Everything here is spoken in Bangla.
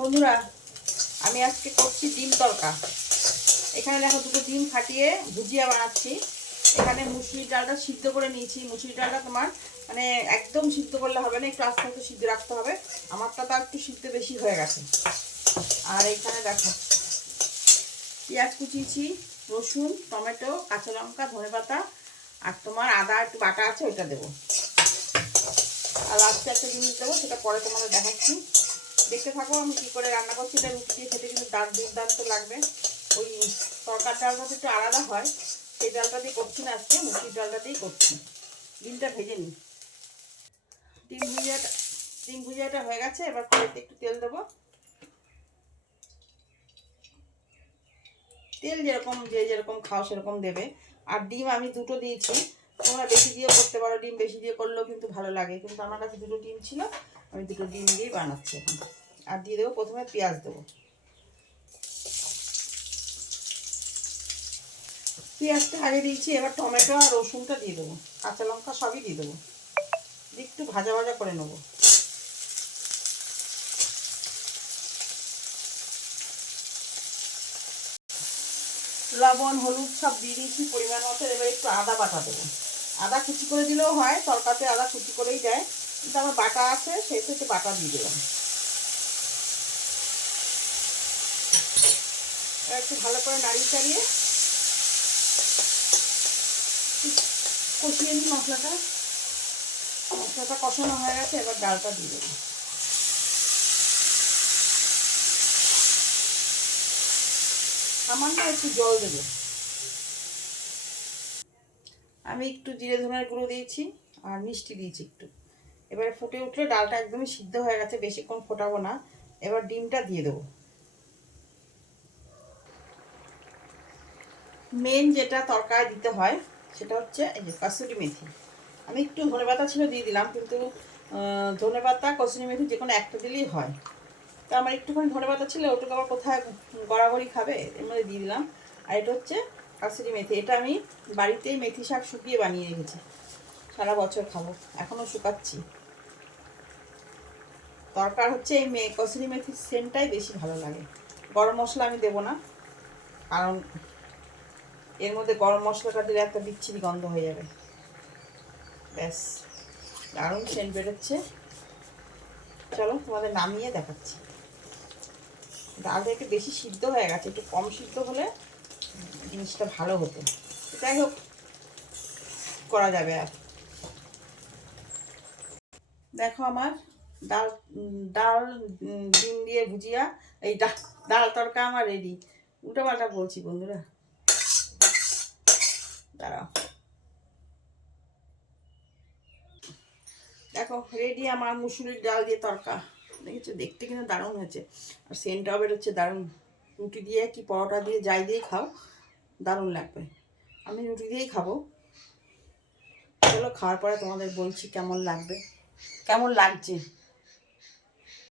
বন্ধুরা, আমি আজকে করছি ডিম তড়কা। এখানে দেখো দুটো ডিম ফাটিয়ে ভুজিয়া বানাচ্ছি। এখানে মুসুরির ডালটা সিদ্ধ করে নিয়েছি। মুসুরির ডালটা তোমার মানে একদম সিদ্ধ করলে হবে না, একটু আস্তে আস্তে সিদ্ধ রাখতে হবে। আমারটা তো একটু সিদ্ধ বেশি হয়ে গেছে। আর এখানে দেখো পেঁয়াজ কুচিয়েছি, রসুন, টমেটো, কাঁচা লঙ্কা, ধনেপাতা আর তোমার আদা একটু বাটা আছে, ওইটা দেবো। আর লাস্টে একটা জিনিস দেবো, সেটা পরে তোমাদের দেখাচ্ছি। দেখতে থাকো আমি কী করে রান্না করছি। এটা রুটি দিয়ে খেতে কিন্তু দুর্দান্ত লাগবে। ওই তরকার ডালটা একটু আলাদা হয়, সেই ডালটা দিয়ে করছি না আজকে, মুসুরির ডালটা দিয়েই করছি। ডিমটা ভেজে নিই। ডিম ভুজিয়াটা হয়ে গেছে। এবার কড়াইতে একটু তেল দেবো। তেল যেরকম যে যেরকম খাও সেরকম দেবে। আর ডিম আমি দুটো দিয়েছি, তোমরা বেশি দিয়ে করতে পারো। ডিম বেশি দিয়ে করলেও কিন্তু ভালো লাগে, কিন্তু আমার কাছে দুটো ডিম ছিল, আমি দুটো ডিম দিয়েই বানাচ্ছি এখন। আর দিয়ে দেবো প্রথমে পেঁয়াজ দেবো। পেঁয়াজটা আগে দিয়েছি, এবার টমেটো আর রসুনটা দিয়ে দেবো, কাঁচা লঙ্কা সবই দিয়ে দেবো। একটু ভাজা ভাজা করে নেবো। লবণ হলুদ সব দিয়ে দিয়েছি পরিমাণ মতো। এবার একটু আদা বাটা দেবো। আদা কুচি করে দিলেও হয়, তরকারিতে আদা কুচি করেই যায়, কিন্তু আমার বাটা আছে সেই থেকে বাটা দিয়ে দিলাম। এবার একটু ভালো করে নাড়িয়ে চাড়িয়ে কষিয়ে নিই মশলাটা। মশলাটা কষানো হয়ে গেছে, এবার ডালটা দিয়ে দেবো। সামান্য একটু জল দেবো। আমি একটু জিরে ধনের গুঁড়ো দিয়েছি আর মিষ্টি দিয়েছি একটু। এবারে ফুটে উঠলে ডালটা একদমই সিদ্ধ হয়ে গেছে, বেশিক্ষণ ফোটাবো না। এবার ডিমটা দিয়ে দেবো। মেন যেটা তরকারি দিতে হয় সেটা হচ্ছে এই যে কাসুরি মেথি। আমি একটু ধনেপাতা ছিল দিয়ে দিলাম, কিন্তু ধনেপাতা কসুরি মেথি যে কোনো একটা দিলেই হয়। তো আমার একটুখানি ধনেপাতা ছিল, ওটুকু আবার কোথায় গড়াগড়ি খাবে, এর মধ্যে দিয়ে দিলাম। আর এটা হচ্ছে কাসুরি মেথি। এটা আমি বাড়িতেই মেথি শাক শুকিয়ে বানিয়ে রেখেছি, সারা বছর খাবো, এখনও শুকাচ্ছি। দরকার হচ্ছে এই কসুরি মেথির সেন্টটাই বেশি ভালো লাগে। গরম মশলা আমি দেবো না, কারণ এর মধ্যে গরম মশলাটা দিলে একটা বিচ্ছিরি গন্ধ হয়ে যাবে। ব্যাস, দারুণ সেন্ট বেরোচ্ছে। চলো তোমাদের নামিয়ে দেখাচ্ছি। ডালটা একটু বেশি সিদ্ধ হয়ে গেছে, একটু কম সিদ্ধ হলে জিনিসটা ভালো হতো। যাই হোক, করা যাবে। আর দেখো আমার ডাল ডাল ডিম দিয়ে ভুজিয়া, এই ডাল তরকা আমার রেডি। উল্টো পাল্টা বলছি বন্ধুরা, দাঁড়াও। দেখো রেডি আমার মুসুরির ডাল দিয়ে তরকা। দেখেছো, দেখতে কিন্তু দারুণ হয়েছে, আর সেন্টটাও বেরোচ্ছে দারুণ। রুটি দিয়ে কি পরোটা দিয়ে যাই দিয়ে খাও, দারুণ লাগবে। আমি রুটি দিয়েই খাবো। চলো খাওয়ার পরে তোমাদের বলছি কেমন লাগবে, কেমন লাগছে।